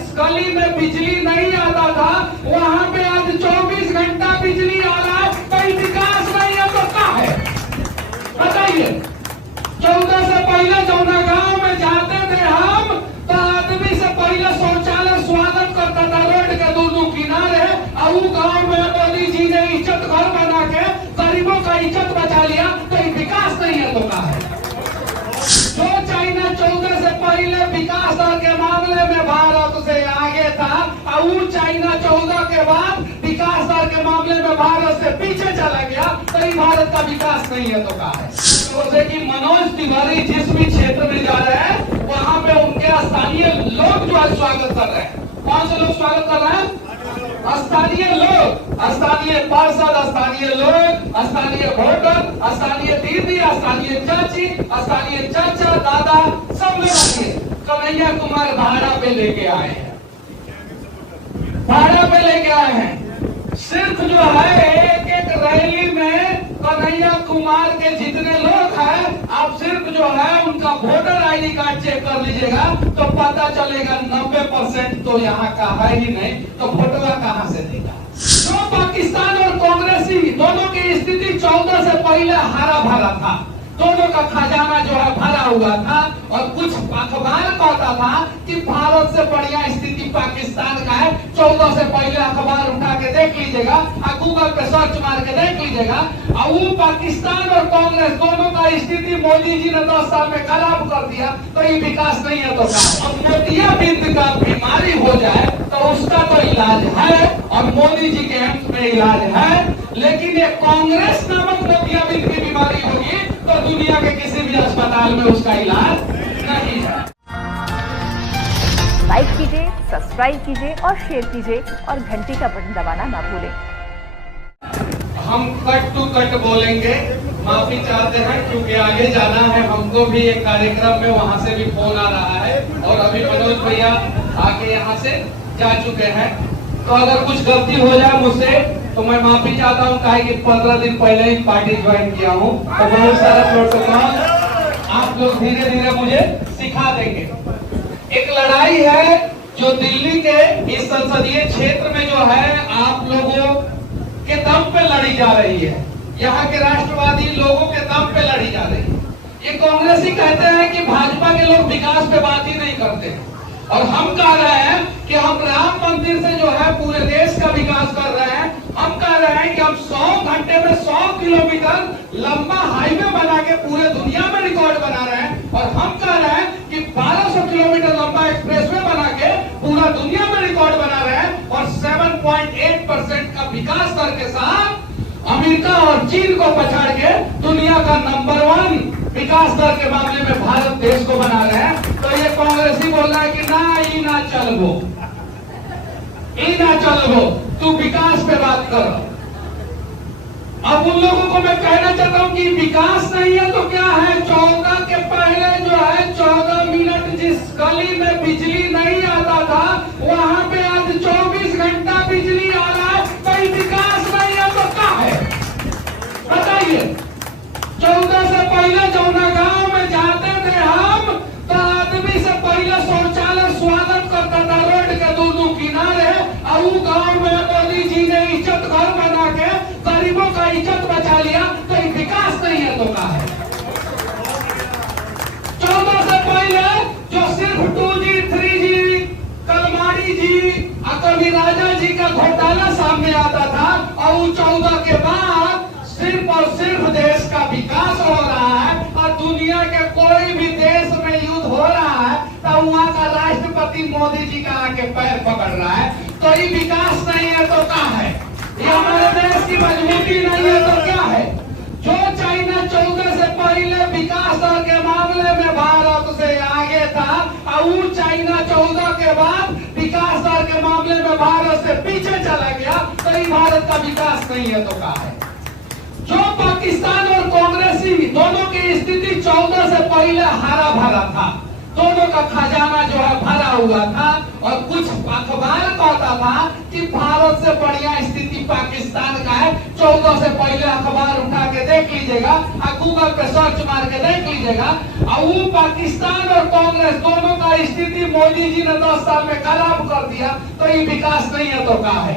जिस गली में बिजली नहीं आता था वहां पे आज 24 घंटा बिजली आ रहा है। कोई विकास नहीं है तो क्या है बताइए। 14 से पहले जौना गांव में जाते थे हम तो आदमी से पहले शौचालय स्वागत करता था रोड के दोनों किनारे। और वो गांव में मोदी जी ने इज्जत घर बना के गरीबों का इज्जत बचा लिया। तो विकास नहीं है तो क्या है। जो चाइना 14 से पहले विकास दर के मामले में भारत से आगे था और वो चाइना 14 के बाद विकास दर के मामले में भारत से पीछे चला गया। तो ये भारत का विकास नहीं है तो क्या है। जैसे कि मनोज तिवारी जिस भी क्षेत्र में जा रहे हैं वहां पे उनके स्थानीय लोग जो है स्वागत कर रहे हैं। कौन से लोग स्वागत कर रहे हैं? स्थानीय लोग, स्थानीय पार्षद, स्थानीय लोग, स्थानीय वोटर, स्थानीय दीदी, स्थानीय चाची, स्थानीय चाचा, दादा, सब लोग आए। कन्हैया कुमार भाड़ा पे लेके आए हैं, भाड़ा पे लेके आए हैं। सिर्फ जो है एक एक रैली में कन्हैया कुमार के जितने लोग हैं आप सिर्फ जो है उनका वोटर आईडी कार्ड चेक कर लीजिएगा तो पता चलेगा 90% तो यहाँ का है ही नहीं। तो वोटवा कहाँ से देगा। तो पाकिस्तान और कांग्रेसी दोनों की स्थिति 14 से पहले हरा भरा था। दोनों का खजाना जो है भरा हुआ था। और कुछ अखबार कहता था कि भारत से बढ़िया स्थिति पाकिस्तान का है। 14 से पहले अखबार उठा के देख लीजिएगा और गूगल पे सर्च मार के देख लीजिएगा। और वो पाकिस्तान और कांग्रेस दोनों का स्थिति मोदी जी ने 10 साल में खराब कर दिया। तो ये विकास नहीं है तो क्या। और मोतियाबिंद का बीमारी हो जाए तो उसका तो इलाज है और मोदी जी के एम्स में इलाज है। लेकिन ये कांग्रेस नामक मोतियाबिंद की बीमारी होगी तो दुनिया के किसी भी अस्पताल में उसका इलाज नहीं है। लाइक कीजिए, सब्सक्राइब कीजिए और शेयर कीजिए और घंटी का बटन दबाना ना भूलें। हम कट टू कट बोलेंगे, माफी चाहते हैं क्योंकि आगे जाना है हमको भी एक कार्यक्रम में, वहां से भी फोन आ रहा है और अभी मनोज भैया आके यहाँ से जा चुके हैं। तो अगर कुछ गलती हो जाए मुझसे तो मैं माफी चाहता हूँ। कहा कि 15 दिन पहले ही पार्टी ज्वाइन किया हूँ तो बहुत सारा प्रोटोकॉल आप लोग धीरे धीरे मुझे सिखा देंगे। एक लड़ाई है जो दिल्ली के इस संसदीय क्षेत्र में जो है आप लोगों के दम पे लड़ी जा रही है। यहाँ के राष्ट्रवादी लोगों के दम पे लड़ी जा रही है। ये कांग्रेसी कहते हैं कि भाजपा के लोग विकास पे बात ही नहीं करते हैं और हम कह रहे हैं कि हम राम मंदिर से जो है पूरे देश का विकास कर रहे हैं। हम कह रहे हैं कि हम 100 घंटे में 100 किलोमीटर लंबा हाईवे बना के पूरे दुनिया में रिकॉर्ड बना रहे हैं। और हम कह रहे हैं कि 1200 किलोमीटर लंबा एक्सप्रेसवे बना के पूरा दुनिया में रिकॉर्ड बना रहे हैं। और 7.8% का विकास दर के साथ अमेरिका और चीन को पछाड़ के दुनिया का नंबर 1 विकास दर के मामले में भारत देश को बना रहे हैं। तो ये कांग्रेसी बोल रहा है कि ना चलबो, तू विकास पे बात करो। अब उन लोगों को मैं कहना चाहता हूं कि विकास नहीं है तो क्या है। 14 के पहले जो है 14 मिनट जिस गली में बिजली नहीं आता था वहां पे आज 24 घंटा बिजली आ रहा है। कोई विकास नहीं है तो क्या है बताइए। 14 से पहले जौना गांव में जाते थे हम तो आदमी से पहले शौचालय स्वागत करता था रोड के दोनों किनारे। और वो गांव में मोदी जी ने इज्जत घर बना के गरीबों का इज्जत बचा लिया। तो ये विकास नहीं है तो क्या है। 14 से पहले जो सिर्फ 2G 3G कलमाड़ी जी और कभी राजा जी का घोटाला सामने आता था और वो 14 के बाद सिर्फ और सिर्फ देश का विकास हो रहा है। और दुनिया के कोई भी देश में युद्ध हो रहा है तो वहाँ का राष्ट्रपति मोदी जी का आके पैर पकड़ रहा है। तो ये विकास नहीं है तो क्या है। ये हमारे देश की मजबूती नहीं है तो क्या है। जो चाइना 14 से पहले विकास दर के मामले में भारत से आगे था और वो चाइना 14 के बाद विकास दर के मामले में भारत से पीछे चला गया। तो ये भारत का विकास नहीं है तो क्या है। जो पाकिस्तान और कांग्रेसी दोनों की स्थिति 14 से पहले हरा भरा था। दोनों का खजाना जो है भरा हुआ था। और कुछ अखबार कहता था कि भारत से बढ़िया स्थिति पाकिस्तान का है। 14 से पहले अखबार उठा के देख लीजिएगा और गूगल पे सर्च मार के देख लीजिएगा। और वो पाकिस्तान और कांग्रेस दोनों का का स्थिति मोदी जी ने 10 साल में खराब कर दिया, तो ये विकास नहीं है तो क्या है?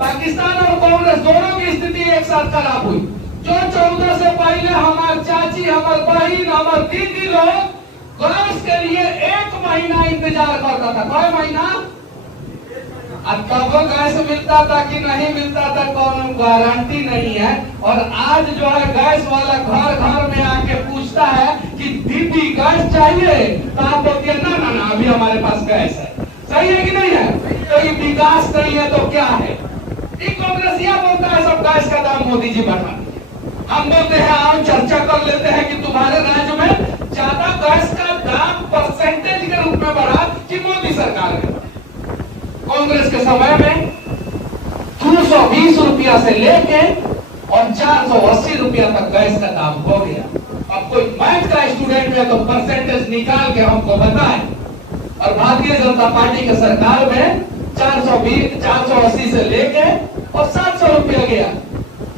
पाकिस्तान और कांग्रेस दोनों की स्थिति एक साथ खराब हुई। जो 14 से पहले हमारे चाची, हमारे बहन, हमारे दीदी लोग गैस के लिए 1 महीना इंतजार करता था। कई महीना? अब कब गैस मिलता था कि नहीं मिलता था कौन गारंटी नहीं है। और आज जो है गैस वाला घर घर में आके पूछता है कि दीदी गैस चाहिए, तो आप बोलते हैं ना ना ना अभी हमारे पास गैस है। सही है कि नहीं है? तो ये विकास नहीं है तो क्या है? कांग्रेस यह बोलता है सब गैस का दाम मोदी जी बढ़ा। हम बोलते हैं हम चर्चा कर लेते हैं कि तुम्हारे राज्य में ज्यादा गैस का दाम परसेंटेज के रूप में बढ़ा कि मोदी सरकार ने? कांग्रेस के समय में 220 रुपया से लेके और 480 रुपया तक गैस का दाम हो गया। अब कोई मैथ का स्टूडेंट है तो परसेंटेज निकाल के हमको बताए। और भारतीय जनता पार्टी के सरकार में 420, 480 से लेके और 700 रुपया गया,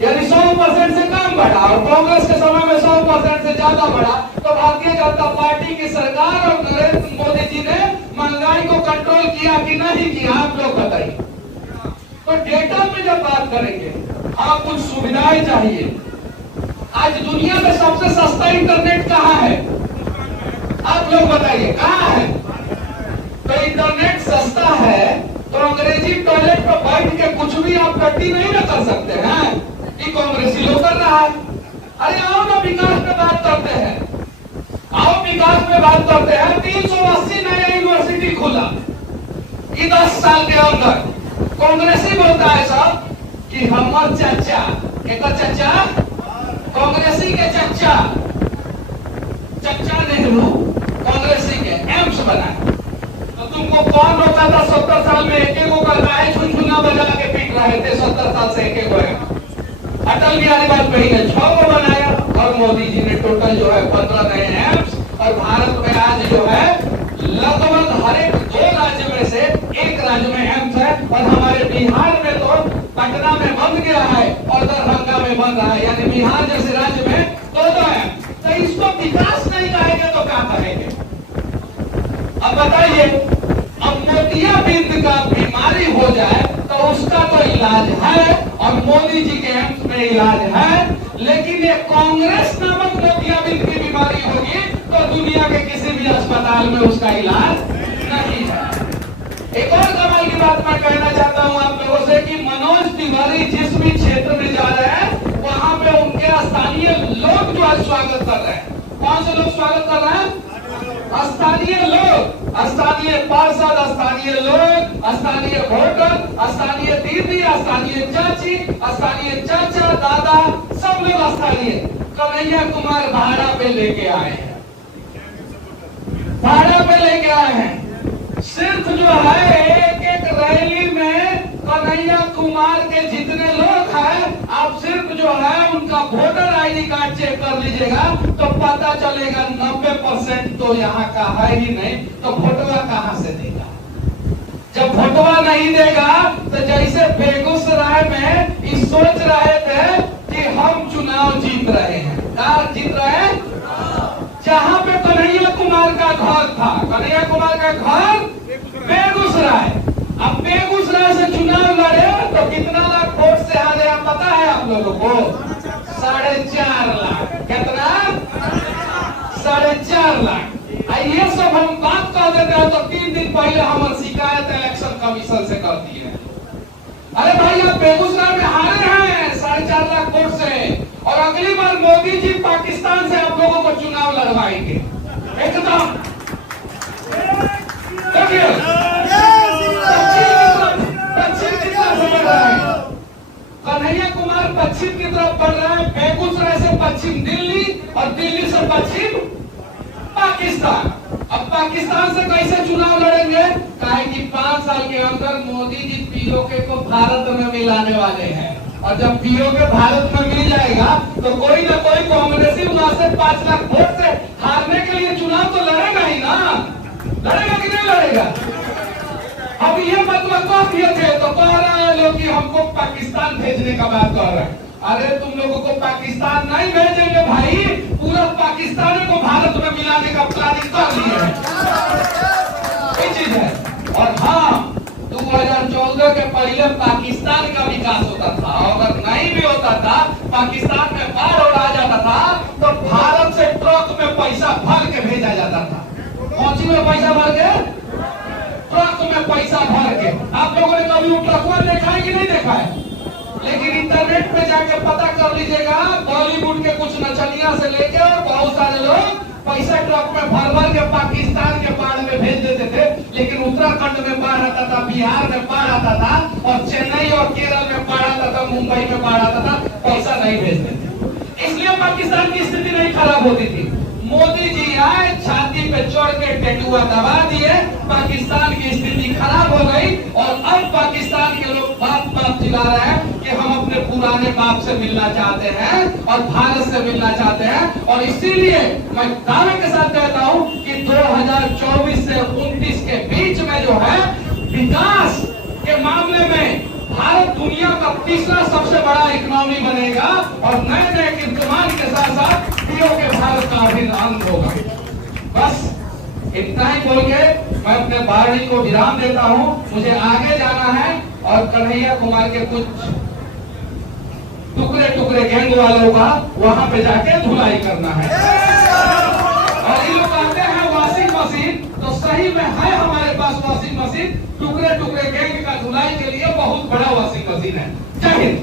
यानी 100% से कम बढ़ा। और कांग्रेस के समय में 100% से ज्यादा बढ़ा। तो भारतीय जनता पार्टी की सरकार और नरेंद्र मोदी जी ने महंगाई को कंट्रोल किया कि नहीं किया? आप लोग बताइए। तो डेटा में जब बात करेंगे, हाँ कुछ सुविधाएं चाहिए। आज दुनिया में सबसे सस्ता इंटरनेट कहाँ है? आप लोग बताइए कहाँ है? तो इंटरनेट सस्ता है तो अंग्रेजी टॉयलेट पर बैठ के कुछ भी आप टट्टी नहीं ना कर सकते हैं। ये कांग्रेसी लोग कर रहा है। अरे आओ ना विकास पे बात करते हैं, आओ विकास पे बात करते हैं। 380 नया यूनिवर्सिटी खुला ये 10 साल के अंदर। कांग्रेसी बोलता है सब कि हमार चाचा, एक चाचा कांग्रेसी के चाचा नेहरू कांग्रेसी के एम्स बनाए। तो तुमको कौन रोका था 70 साल में एक एक का राय झुनझुना बजा के पीट रहे थे? 70 साल से एक अटल बिहारी वाजपेयी ने 6 को बनाया और मोदी जी ने टोटल जो है 15 नए एम्स। और भारत में आज जो है लगभग हर एक 2 राज्य में से 1 राज्य में एम्स है। और हमारे बिहार में तो पटना में बन गया है और दरभंगा में बन रहा है, यानी बिहार जैसे राज्य में 2 एम्स। तो इसको विकास नहीं कहेंगे तो क्या कहेंगे? अब बताइए, अब मोतियाबिंद का बीमारी हो जाए तो उसका तो इलाज है और मोदी जी के एम्स में इलाज है, लेकिन ये कांग्रेस नामक मोतियाबिंद की बीमारी होगी तो दुनिया के किसी भी अस्पताल में उसका इलाज नहीं है। एक और कमाल की बात मैं कहना चाहता हूं आप लोगों से कि मनोज तिवारी जिस भी क्षेत्र में जा रहे हैं वहां पे उनके स्थानीय लोग जो है स्वागत कर रहे हैं। कौन से लोग स्वागत कर रहे हैं? स्थानीय लोग, स्थानीय पार्षद, स्थानीय लोग, स्थानीय वोटर, स्थानीय दीदी, स्थानीय चाची, स्थानीय चाचा, दादा, सब लोग स्थानीय। कन्हैया कुमार भाड़ा पे लेके आए हैं, भाड़ा पे लेके आए हैं। सिर्फ जो है एक एक रैली में कन्हैया कुमार के जितने लोग हैं, आप सिर्फ जो है उनका वोटर आईडी कार्ड चेक कर लीजिएगा तो पता चलेगा 90% तो यहाँ का है ही नहीं। तो वोटवा कहाँ से देगा? जब वोटवा नहीं देगा तो जैसे बेगूसराय में इस सोच रहे थे कि हम चुनाव जीत रहे हैं। क्या जीत रहे हैं? जहाँ पे कन्हैया कुमार का घर था, कन्हैया कुमार का घर बेगूसराय। अब बेगूसराय से चुनाव लड़े तो कितना लाख वोट से हारे आप पता है आप लोगों को? 4.5 लाख। कितना? 4.5 लाख। ये सब हम बात कर देते हैं तो 3 दिन पहले हम शिकायत इलेक्शन कमीशन से कर दिए। अरे भाई आप बेगूसराय में हारे हैं 4.5 लाख वोट से, और अगली बार मोदी जी पाकिस्तान से आप लोगों को चुनाव लड़वाएंगे एकदम। कन्हैया कुमार पश्चिम की तरफ बढ़ रहा है, बेगूसराय से पश्चिम दिल्ली और दिल्ली से पश्चिम पाकिस्तान। अब पाकिस्तान से कैसे चुनाव लड़ेंगे? कहे कि 5 साल के अंदर मोदी जी पीओके को भारत में मिलाने वाले हैं, और जब पीओके भारत में मिल जाएगा तो कोई ना कोई कांग्रेसी वहां से 5 लाख वोट से हारने के लिए चुनाव तो लड़ेगा ही ना। लड़ेगा कि नहीं लड़ेगा? अब ये मतलब कह दिए थे तो कह रहे हैं लोग कि हमको पाकिस्तान भेजने का बात कर रहे हैं। अरे तुम लोगों को पाकिस्तान नहीं भेजेंगे भाई, पूरा पाकिस्तान को भारत में मिलाने का प्लानिंग कर लिए है। पहले पाकिस्तान का विकास होता था, और अगर नहीं भी होता था, पाकिस्तान में बाढ़ और आ जाता था, तो भारत से ट्रक में पैसा भर के भेजा जाता था। कौन सी में पैसा भर के? ट्रक में पैसा भर के। आप लोगों ने कभी वो ट्रक देखा है कि नहीं देखा है? लेकिन इंटरनेट पे जाके पता कर लीजिएगा, बॉलीवुड के कुछ नचनिया से लेके और बहुत सारे लोग पैसा ट्रक में भर भर के पाकिस्तान के बाढ़ में भेज देते थे। लेकिन उत्तराखंड में बाढ़ आता था, बिहार में बाढ़ आता था, और चेन्नई और केरल में बाढ़ आता था, मुंबई में बाढ़ आता था, पैसा नहीं भेजते थे। इसलिए पाकिस्तान की स्थिति नहीं खराब होती थी। मोदी जी आए, छाती पे चढ़ के टेटुआ दबा दिए, पाकिस्तान की स्थिति खराब हो गई, और अब पाकिस्तान के लोग बात चिल्ला रहे हैं कि हम अपने पुराने बाप से मिलना चाहते हैं और भारत से मिलना चाहते हैं। और इसीलिए मैं दावे के साथ कहता हूं कि 2024 से 29 के बीच में जो है, विकास के मामले में भारत दुनिया का तीसरा सबसे बड़ा इकोनॉमी बनेगा, और नए नए कीर्तिमान के साथ साथ के भारत का अभियान होगा। बस इतना ही बोल के मैं अपने वाणी को विराम देता हूं। मुझे आगे जाना है और कन्हैया कुमार के कुछ टुकड़े टुकड़े गैंग वालों का वहां पे जाके धुलाई करना है। और ये लोग कहते हैं वॉशिंग मशीन, तो सही में है हमारे पास वॉशिंग मशीन। टुकड़े टुकड़े गैंग का धुलाई के लिए बहुत बड़ा वॉशिंग मशीन है। जय हिंद।